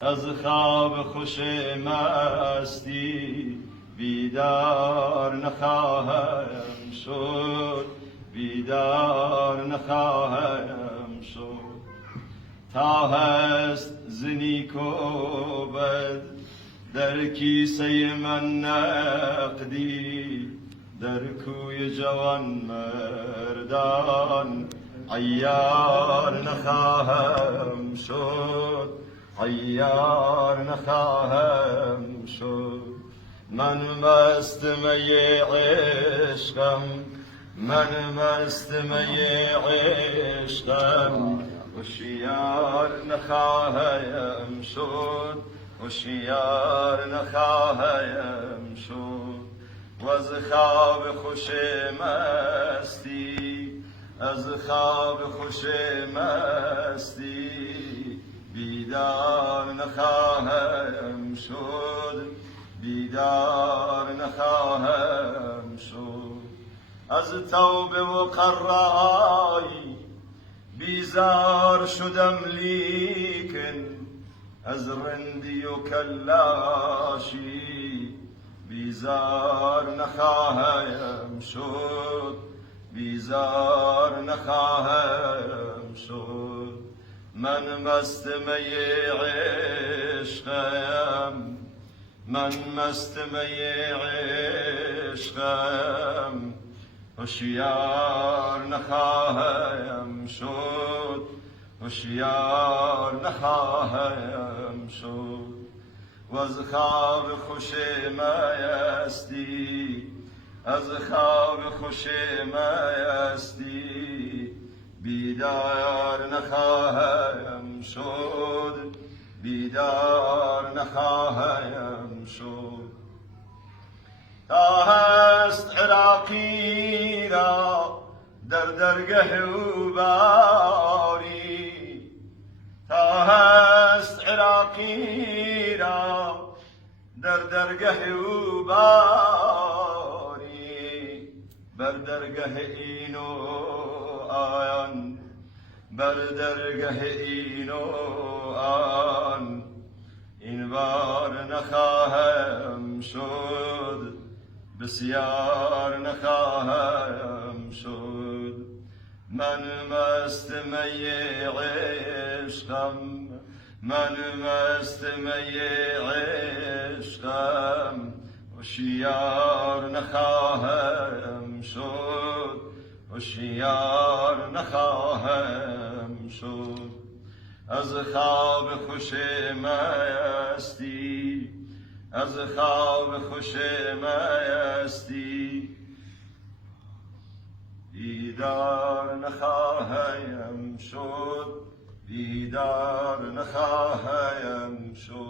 از خواب خوش مستی بیدار نخواهم شد، بیدار نخواهم شد. تا هست ز نیک و بد در کیسه من نقدی، در کوی جوان مردان عیار نخواهم شد، عیار نخواهم شد. من مست می عشقم، من مست می عشقم، هوشیار نخواهم شد، هوشیار نخواهم شد. وز خواب خوش مستی، از خواب خوش مستی بیدار نخواهم شد، بیدار نخواهم شد. از توبه و قرایی بیزار شدم، لیکن از رندی و کلاشی بیزار نخواهم شد، بیزار نخواهم شد. من مست می عشقم، من مست می عشقم، هوشیار نخواهم شد، هوشیار نخواهم شد. وز خواب خوش مستی، از خواب خوش مستی بیدار نخواهم شد، بیدار نخواهم شد. تا هست عراقی را در درگه او باری، تا هست عراقی را در درگه او باری، بر درگه این و آن، بر درگه این و آن این بار نخواهم شد، بسیار نخواهم شد. من مست می عشقم، من مست می عشقم، هوشیار نخواهم شد، هوشیار نخواهم شد. از خواب خوش مستی، از خواب خوش مستی بیدار نخواهم شد، بیدار نخواهم شد.